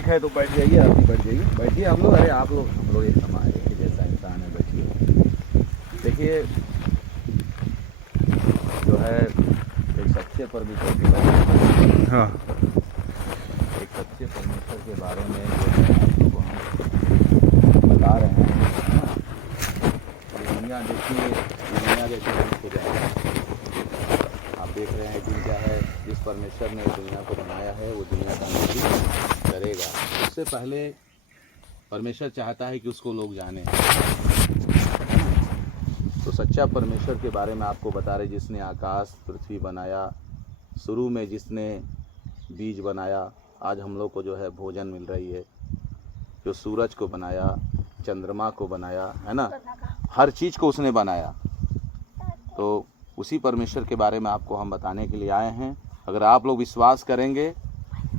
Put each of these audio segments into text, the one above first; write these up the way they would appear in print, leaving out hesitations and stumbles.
ठीक है, तो बैठ जाइए, आप भी बैठ जाइए, बैठिए हम लोग। अरे आप लोग, हम लोग एक समाज एक जैसा इंसान है, बैठिए। देखिए जो है एक सच्चे परमेश्वर के बारे में, हाँ एक सच्चे परमेश्वर के बारे में जो है आपको हम बता रहे हैं, है ना। ये दुनिया देखिए, दुनिया जैसे हो जाएगी। आप देख रहे हैं कि क्या है, जिस परमेश्वर ने दुनिया को बनाया है वो दुनिया का निर्माण करेगा। उससे पहले परमेश्वर चाहता है कि उसको लोग जाने। तो सच्चा परमेश्वर के बारे में आपको बता रहे, जिसने आकाश पृथ्वी बनाया, शुरू में जिसने बीज बनाया, आज हम लोग को जो है भोजन मिल रही है, जो सूरज को बनाया, चंद्रमा को बनाया, है ना, हर चीज़ को उसने बनाया। तो उसी परमेश्वर के बारे में आपको हम बताने के लिए आए हैं। अगर आप लोग विश्वास करेंगे,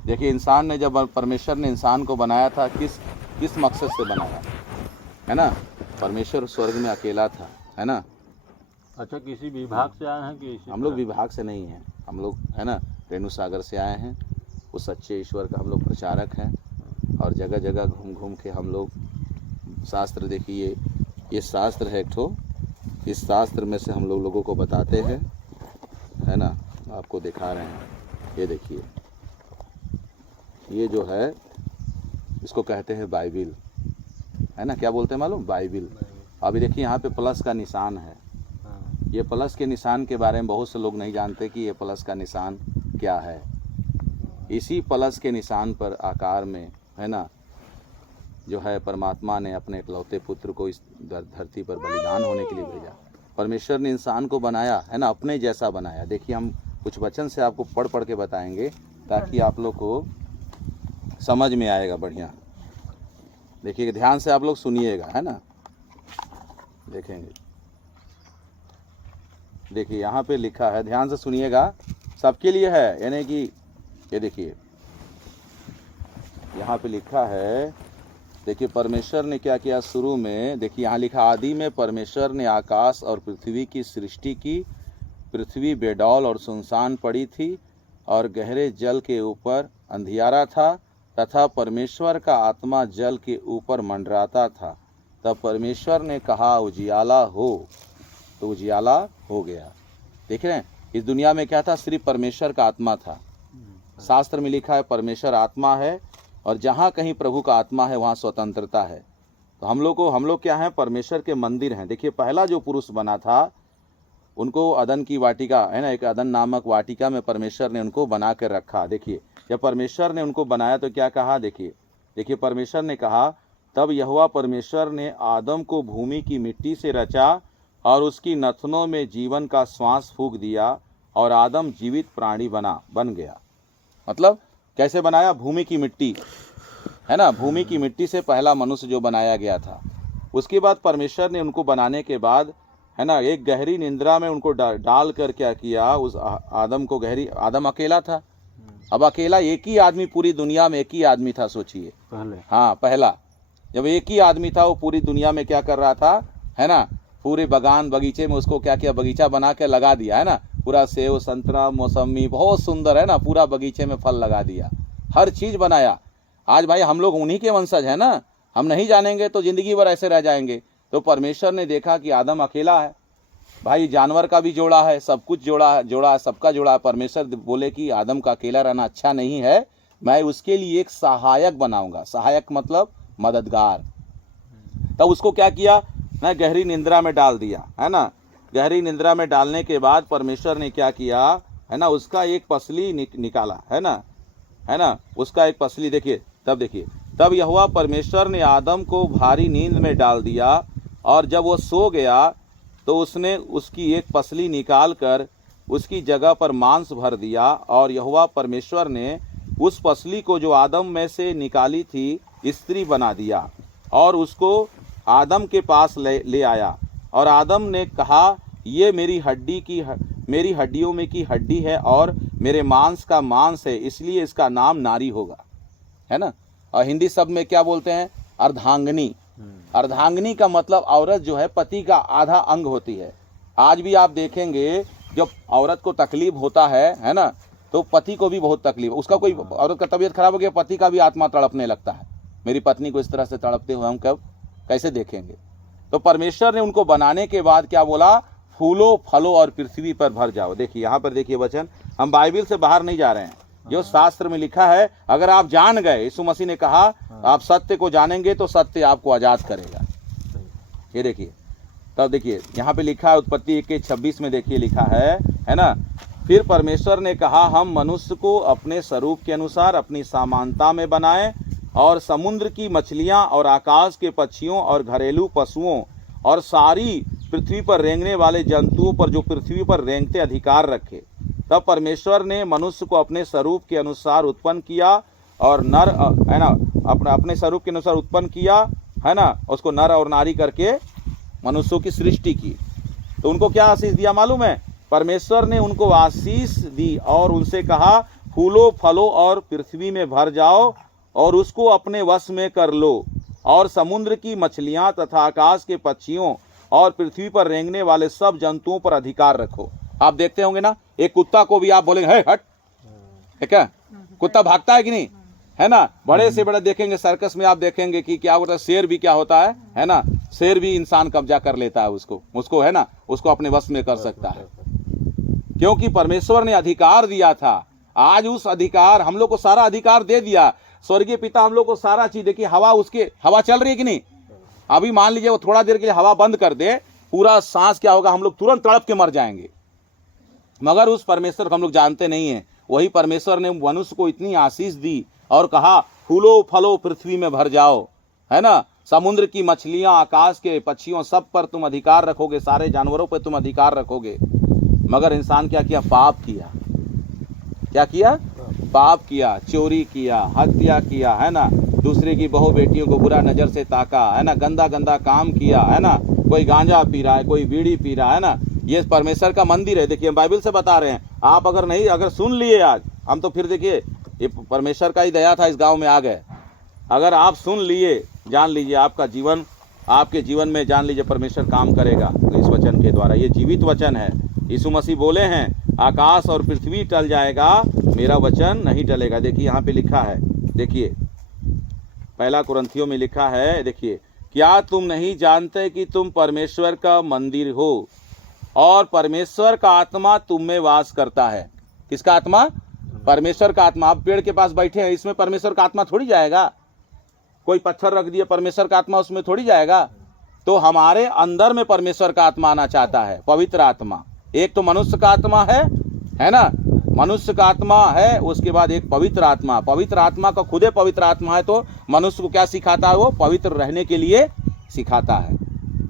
देखिए इंसान ने जब परमेश्वर ने इंसान को बनाया था, किस मकसद से बनाया, है ना। परमेश्वर स्वर्ग में अकेला था, है ना। अच्छा, किसी विभाग से आए हैं कि हम लोग विभाग से नहीं हैं, हम लोग, है ना, रेणु सागर से आए हैं। उस सच्चे ईश्वर का हम लोग प्रचारक हैं, और जगह जगह घूम घूम के हम लोग शास्त्र, देखिए ये शास्त्र है एक ठो, इस शास्त्र में से हम लोगों को बताते हैं, है ना, आपको दिखा रहे हैं। ये देखिए, ये जो है इसको कहते हैं बाइबिल, है ना। क्या बोलते हैं मालूम? बाइबिल। अभी देखिए यहाँ पे प्लस का निशान है। ये प्लस के निशान के बारे में बहुत से लोग नहीं जानते कि ये प्लस का निशान क्या है। इसी प्लस के निशान पर आकार में, है ना, जो है परमात्मा ने अपने इकलौते पुत्र को इस धरती पर बलिदान होने के लिए भेजा। परमेश्वर ने इंसान को बनाया, है ना, अपने जैसा बनाया। देखिए हम कुछ वचन से आपको पढ़ के बताएंगे, ताकि आप लोग को समझ में आएगा बढ़िया। देखिए ध्यान से आप लोग सुनिएगा, है ना, देखेंगे। देखिए यहाँ पे लिखा है, ध्यान से सुनिएगा, सबके लिए है, यानी कि ये देखिए यहाँ पे लिखा है। देखिए परमेश्वर ने क्या किया शुरू में, देखिए यहाँ लिखा, आदि में परमेश्वर ने आकाश और पृथ्वी की सृष्टि की। पृथ्वी बेडौल और सुनसान पड़ी थी, और गहरे जल के ऊपर अंधियारा था, तथा परमेश्वर का आत्मा जल के ऊपर मंडराता था। तब परमेश्वर ने कहा, उजियाला हो, तो उजियाला हो गया। देख रहे हैं, इस दुनिया में क्या था? सिर्फ परमेश्वर का आत्मा था। शास्त्र में लिखा है परमेश्वर आत्मा है, और जहाँ कहीं प्रभु का आत्मा है वहाँ स्वतंत्रता है। तो हम लोग क्या हैं? परमेश्वर के मंदिर हैं। देखिए पहला जो पुरुष बना था, उनको अदन की वाटिका, है ना, एक अदन नामक वाटिका में परमेश्वर ने उनको बना कर रखा। देखिए जब परमेश्वर ने उनको बनाया तो क्या कहा? देखिए परमेश्वर ने कहा, तब यहोवा परमेश्वर ने आदम को भूमि की मिट्टी से रचा, और उसकी नथनों में जीवन का श्वास फूंक दिया, और आदम जीवित प्राणी बन गया। मतलब कैसे बनाया? भूमि की मिट्टी, है ना, भूमि की मिट्टी से पहला मनुष्य जो बनाया गया था। उसके बाद परमेश्वर ने उनको बनाने के बाद, है ना, एक गहरी निंद्रा में उनको डाल कर क्या किया, उस आदम को आदम अकेला था। अब अकेला एक ही आदमी, पूरी दुनिया में एक ही आदमी था, सोचिए पहले। हाँ पहला, जब एक ही आदमी था, वो पूरी दुनिया में क्या कर रहा था, है ना, पूरे बगान बगीचे में उसको क्या किया, बगीचा बना के लगा दिया, है ना, पूरा सेब संतरा मौसमी बहुत सुंदर, है ना, पूरा बगीचे में फल लगा दिया, हर चीज बनाया। आज भाई हम लोग उन्हीं के वंशज है ना, हम नहीं जानेंगे तो जिंदगी भर ऐसे रह जाएंगे। तो परमेश्वर ने देखा कि आदम अकेला है, भाई जानवर का भी जोड़ा है, सब कुछ जोड़ा है, सबका जोड़ा है। परमेश्वर बोले कि आदम का अकेला रहना अच्छा नहीं है, मैं उसके लिए एक सहायक बनाऊंगा। सहायक मतलब मददगार। तब उसको क्या किया ना, गहरी निंद्रा में डाल दिया, है ना। गहरी निंद्रा में डालने के बाद परमेश्वर ने क्या किया, है ना, उसका एक पसली निकाला, है ना, उसका एक पसली। देखिए तब यहोवा परमेश्वर ने आदम को भारी नींद में डाल दिया, और जब वो सो गया तो उसने उसकी एक पसली निकाल कर उसकी जगह पर मांस भर दिया, और यहोवा परमेश्वर ने उस पसली को जो आदम में से निकाली थी स्त्री बना दिया, और उसको आदम के पास ले आया। और आदम ने कहा, ये मेरी हड्डियों में की हड्डी है, और मेरे मांस का मांस है, इसलिए इसका नाम नारी होगा, है ना। और हिंदी शब्द में क्या बोलते हैं? अर्धांगिनी। अर्धांगिनी का मतलब औरत जो है पति का आधा अंग होती है। आज भी आप देखेंगे जब औरत को तकलीफ होता है ना, तो पति को भी बहुत तकलीफ, उसका कोई औरत का तबीयत खराब हो गया, पति का भी आत्मा तड़पने लगता है, मेरी पत्नी को इस तरह से तड़पते हुए हम कब कैसे देखेंगे। तो परमेश्वर ने उनको बनाने के बाद क्या बोला, फूलो फलो और पृथ्वी पर भर जाओ। देखिए यहाँ पर देखिए वचन, हम बाइबल से बाहर नहीं जा रहे हैं, जो शास्त्र में लिखा है अगर आप जान गए, यीशु मसीह ने कहा आप सत्य को जानेंगे तो सत्य आपको आजाद करेगा। ये देखिए, तब देखिए यहाँ पे लिखा है उत्पत्ति 1:26 में देखिए लिखा है ना, फिर परमेश्वर ने कहा हम मनुष्य को अपने स्वरूप के अनुसार अपनी समानता में बनाएं और समुद्र की मछलियां और आकाश के पक्षियों और घरेलू पशुओं और सारी पृथ्वी पर रेंगने वाले जंतुओं पर जो पृथ्वी पर रेंगते अधिकार रखे। तब परमेश्वर ने मनुष्य को अपने स्वरूप के अनुसार उत्पन्न किया और नर है ना, अपने स्वरूप के अनुसार उत्पन्न किया है ना, उसको नर और नारी करके मनुष्यों की सृष्टि की। तो उनको क्या आशीष दिया मालूम है, परमेश्वर ने उनको आशीष दी और उनसे कहा फूलो फलो और पृथ्वी में भर जाओ और उसको अपने वश में कर लो और समुद्र की मछलियां तथा आकाश के पक्षियों और पृथ्वी पर रेंगने वाले सब जंतुओं पर अधिकार रखो। आप देखते होंगे ना, एक कुत्ता को भी आप बोलेंगे हे हट, है क्या, कुत्ता भागता है कि नहीं, है ना। बड़े से बड़े देखेंगे सर्कस में, आप देखेंगे कि क्या होता है, शेर भी क्या होता है ना, शेर भी इंसान कब्जा कर लेता है उसको है ना, उसको अपने वश में कर सकता है, क्योंकि परमेश्वर ने अधिकार दिया था। आज उस अधिकार, हम लोग को सारा अधिकार दे दिया, स्वर्गीय पिता हम लोग को सारा चीज। देखिए हवा चल रही है कि नहीं, अभी मान लीजिए वो थोड़ा देर के लिए हवा बंद कर दे, पूरा सांस क्या होगा, हम लोग तुरंत तड़प के मर जाएंगे। मगर उस परमेश्वर को हम लोग जानते नहीं है। वही परमेश्वर ने मनुष्य को इतनी आशीष दी और कहा फूलो फलो पृथ्वी में भर जाओ, है ना, समुद्र की मछलियां आकाश के पक्षियों सब पर तुम अधिकार रखोगे, सारे जानवरों पर तुम अधिकार रखोगे। मगर इंसान क्या किया, पाप किया, क्या किया, पाप किया, चोरी किया, हत्या किया, है ना, दूसरे की बहू बेटियों को बुरा नजर से ताका, है ना, गंदा गंदा काम किया, है ना, कोई गांजा पी रहा है, कोई बीड़ी पी रहा है ना। ये परमेश्वर का मंदिर है। देखिए हम बाइबल से बता रहे हैं, आप अगर सुन लिए आज हम, तो फिर देखिए ये परमेश्वर का ही दया था, इस गांव में आ गए। अगर आप सुन लिए, जान लीजिए आपके जीवन में जान लीजिए परमेश्वर काम करेगा इस वचन के द्वारा। ये जीवित वचन है। यीशु मसीह बोले हैं आकाश और पृथ्वी टल जाएगा, मेरा वचन नहीं टलेगा। देखिए यहाँ पे लिखा है, देखिए 1 कुरिन्थियों में लिखा है, देखिए क्या तुम नहीं जानते कि तुम परमेश्वर का मंदिर हो और परमेश्वर का आत्मा तुम में वास करता है। किसका आत्मा, परमेश्वर का आत्मा। आप पेड़ के पास बैठे हैं, इसमें परमेश्वर का आत्मा थोड़ी जाएगा। कोई पत्थर रख दिया, परमेश्वर का आत्मा उसमें थोड़ी जाएगा। तो हमारे अंदर में परमेश्वर का आत्मा आना चाहता है, पवित्र आत्मा। एक तो मनुष्य का आत्मा है ना, मनुष्य का आत्मा है, उसके बाद एक पवित्र आत्मा। पवित्र आत्मा का खुदे पवित्र आत्मा है, तो मनुष्य को क्या सिखाता है, वो पवित्र रहने के लिए सिखाता है।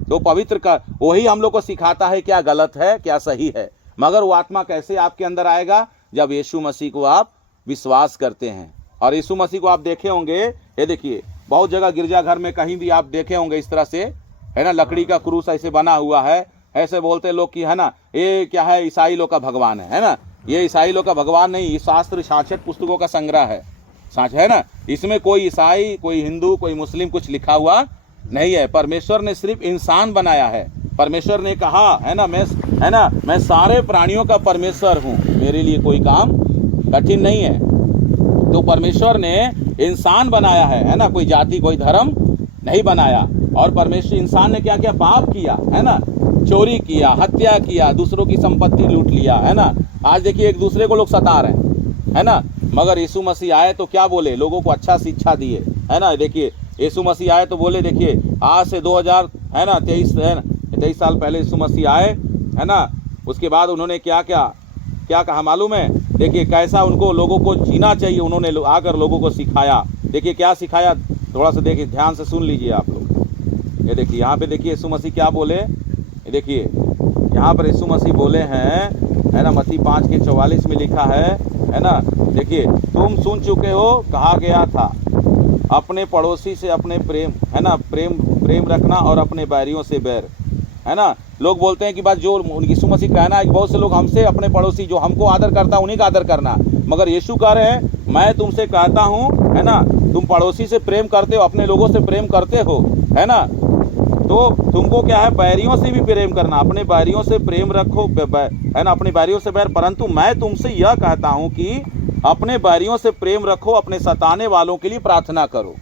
तो पवित्र का वही हम लोग को सिखाता है क्या गलत है क्या सही है। मगर वो आत्मा कैसे आपके अंदर आएगा, जब यीशु मसीह को आप विश्वास करते हैं। और यीशु मसीह को आप देखे होंगे, ये देखिए बहुत जगह गिरजाघर में कहीं भी आप देखे होंगे इस तरह से, है ना, लकड़ी का क्रूस ऐसे बना हुआ है। ऐसे बोलते लोग कि है ना, ये क्या है, ईसाई लोग का भगवान है ना। ये ईसाई लोग का भगवान नहीं, ये शास्त्र 66 पुस्तकों का संग्रह है, साच है ना। इसमें कोई ईसाई, कोई हिंदू, कोई मुस्लिम कुछ लिखा हुआ नहीं है। परमेश्वर ने सिर्फ इंसान बनाया है। परमेश्वर ने कहा है ना, मैं सारे प्राणियों का परमेश्वर हूँ, मेरे लिए कोई काम कठिन नहीं है। तो परमेश्वर ने इंसान बनाया है ना, कोई जाति कोई धर्म नहीं बनाया। और परमेश्वर इंसान ने क्या किया, पाप किया, है ना, चोरी किया, हत्या किया, दूसरों की संपत्ति लूट लिया, है ना। आज देखिए एक दूसरे को लोग सता रहे हैं, है ना। मगर यीशु मसीह आए तो क्या बोले, लोगों को अच्छा शिक्षा दिए, है ना। देखिए यीशु मसीह आए तो बोले, देखिए आज से 23 साल पहले यीशु मसीह आए, है ना। उसके बाद उन्होंने क्या कहा मालूम है, देखिए कैसा उनको लोगों को जीना चाहिए, उन्होंने आकर लोगों को सिखाया। देखिए क्या सिखाया, थोड़ा सा देखिए, ध्यान से सुन लीजिए आप लोग। ये देखिए यहाँ पे देखिए यीशु मसीह क्या बोले, देखिए यहाँ पर यीशु मसीह बोले हैं, है ना, मत्ती 5:44 में लिखा है ना। देखिए तुम सुन चुके हो, कहा गया था अपने पड़ोसी से अपने प्रेम, है ना, प्रेम रखना और अपने बैरियों से बैर, है ना। लोग बोलते हैं कि बात जो यीशु मसीह कहना है, बहुत से लोग हमसे अपने पड़ोसी जो हमको आदर करता है उन्हीं का आदर करना। मगर यीशु कह रहे हैं मैं तुमसे कहता हूँ, है ना, तुम पड़ोसी से प्रेम करते हो, अपने लोगों से प्रेम करते हो, है ना। तो तुमको क्या है, बैरियों से भी प्रेम करना, अपने बैरियों से प्रेम रखो, है ना, अपने बैरियों से बैर, परंतु मैं तुमसे यह कहता हूं कि अपने बैरियों से प्रेम रखो, अपने सताने वालों के लिए प्रार्थना करो।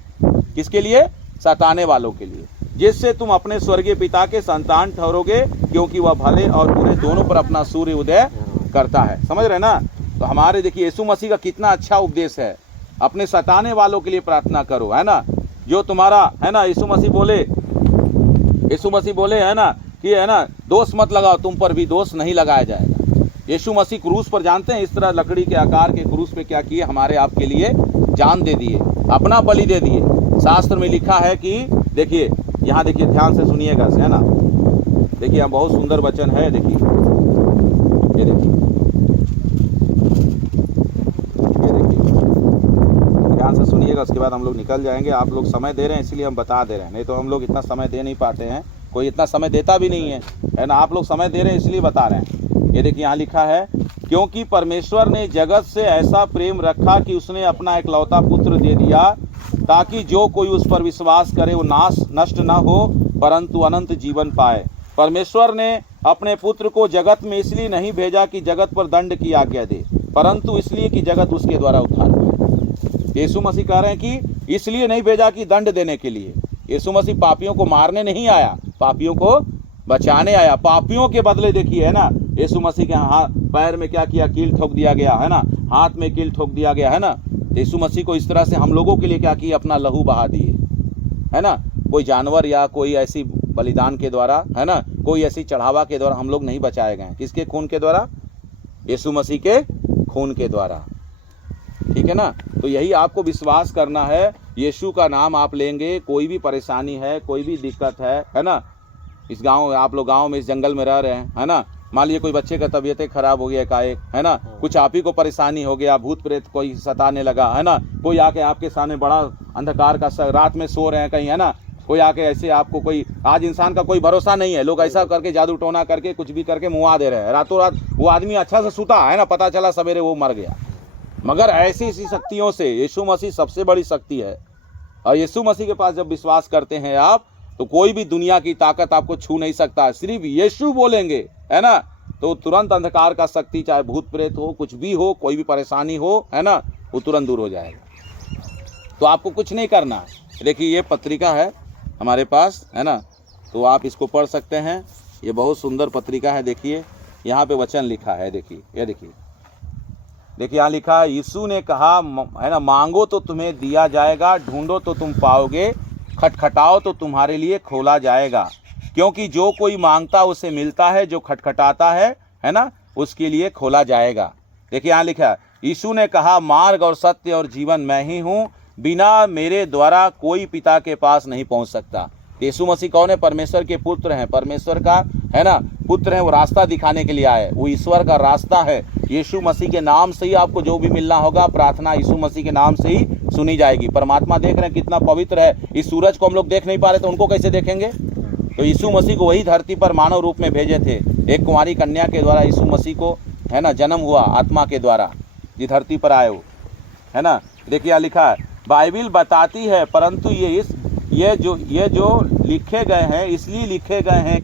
किसके लिए? सताने वालों के लिए, जिससे तुम अपने स्वर्गीय पिता के संतान ठहरोगे, क्योंकि वह भले और बुरे दोनों पर अपना सूर्य उदय करता है। समझ रहे ना? तो हमारे देखिए यीशु मसीह का कितना अच्छा उपदेश है, अपने सताने वालों के लिए प्रार्थना करो, है ना, जो तुम्हारा, है ना, यीशु मसीह बोले है ना कि, है ना, दोष मत लगाओ, तुम पर भी दोष नहीं लगाया जाएगा। यीशु मसीह क्रूस पर जानते हैं इस तरह लकड़ी के आकार के क्रूस पे क्या किए, हमारे आपके लिए जान दे दिए, अपना बलि दे दिए। शास्त्र में लिखा है कि, देखिए यहाँ देखिए, ध्यान से सुनिएगा, है ना, देखिए यहाँ बहुत सुंदर वचन है, देखिए ये देखिए, ध्यान से सुनिएगा, उसके बाद हम लोग निकल जाएंगे। आप लोग समय दे रहे हैं इसलिए हम बता दे रहे हैं, नहीं तो हम लोग इतना समय दे नहीं पाते हैं, कोई इतना समय देता भी नहीं है ना, आप लोग समय दे रहे हैं इसलिए बता रहे हैं। ये देखिए यहाँ लिखा है, क्योंकि परमेश्वर ने जगत से ऐसा प्रेम रखा कि उसने अपना एकलौता पुत्र दे दिया, ताकि जो कोई उस पर विश्वास करे वो नष्ट न हो, परंतु अनंत जीवन पाए। परमेश्वर ने अपने पुत्र को जगत में इसलिए नहीं भेजा कि जगत पर दंड की आज्ञा दे, परंतु इसलिए कि जगत उसके द्वारा उद्धार पाए। यीशु मसीह कह रहे हैं कि इसलिए नहीं भेजा कि दंड देने के लिए, यीशु मसीह पापियों को मारने नहीं आया, पापियों को बचाने आया। पापियों के बदले देखिए, है ना, यीशु मसीह के हाथ पैर में क्या किया, कील ठोक दिया गया, है ना, हाथ में कील ठोक दिया गया, है ना। यीशु मसीह को इस तरह से हम लोगों के लिए क्या किया, अपना लहू बहा दिए, है ना। कोई जानवर या कोई ऐसी बलिदान के द्वारा, है ना, कोई ऐसी चढ़ावा के द्वारा हम लोग नहीं बचाए गए। किसके खून के द्वारा? यीशु मसीह के खून के द्वारा, ठीक है ना। तो यही आपको विश्वास करना है, यीशु का नाम आप लेंगे, कोई भी परेशानी है, कोई भी दिक्कत है ना, इस गांव, आप लोग गांव में इस जंगल में रह रहे हैं, है ना, मान लीजिए कोई बच्चे का तबीयत खराब हो गया एकाएक, है ना, कुछ आप ही को परेशानी हो गया, भूत प्रेत कोई सताने लगा, है ना, कोई आके आपके सामने बड़ा अंधकार का रात में सो रहे हैं कहीं, है ना, कोई आके ऐसे आपको, कोई आज इंसान का कोई भरोसा नहीं है, लोग ऐसा करके जादू टोना करके कुछ भी करके मुआ दे रहे हैं, रातों रात वो आदमी अच्छा से सुता, है ना, पता चला सवेरे वो मर गया। मगर ऐसी शक्तियों से यीशु मसीह सबसे बड़ी शक्ति है, और यीशु मसीह के पास जब विश्वास करते हैं आप, तो कोई भी दुनिया की ताकत आपको छू नहीं सकता। सिर्फ यीशु बोलेंगे, है ना, तो तुरंत अंधकार का शक्ति, चाहे भूत प्रेत हो, कुछ भी हो, कोई भी परेशानी हो, है ना, वो तुरंत दूर हो जाएगा। तो आपको कुछ नहीं करना। देखिए ये पत्रिका है हमारे पास, है ना, तो आप इसको पढ़ सकते हैं, ये बहुत सुंदर पत्रिका है। देखिए यहाँ पे वचन लिखा है, देखिए ये देखिए, यहाँ लिखा है, यीशु ने कहा, है ना, मांगो तो तुम्हें दिया जाएगा, ढूंढो तो तुम पाओगे, खटखटाओ तो तुम्हारे लिए खोला जाएगा, क्योंकि जो कोई मांगता उसे मिलता है, जो खटखटाता है ना, उसके लिए खोला जाएगा। देखिए यहाँ लिखा है, यीशु ने कहा, मार्ग और सत्य और जीवन मैं ही हूँ, बिना मेरे द्वारा कोई पिता के पास नहीं पहुँच सकता। यीशु मसीह कौन है? परमेश्वर के पुत्र हैं, परमेश्वर का, है ना, पुत्र हैं, वो रास्ता दिखाने के लिए आए, वो ईश्वर का रास्ता है। यीशु मसीह के नाम से ही आपको जो भी मिलना होगा, प्रार्थना यीशु मसीह के नाम से ही सुनी जाएगी। परमात्मा देख रहे हैं कितना पवित्र है, इस सूरज को हम लोग देख नहीं पा रहे तो उनको कैसे देखेंगे? तो यीशु मसीह को वही धरती पर मानव रूप में भेजे थे, एक कुंवारी कन्या के द्वारा यीशु मसीह को, है ना, जन्म हुआ आत्मा के द्वारा, ये धरती पर आए हो, है ना। देखिए यहाँ लिखा है, बाइबिल बताती है, परंतु ये जो लिखे गए हैं, इसलिए लिखे गए हैं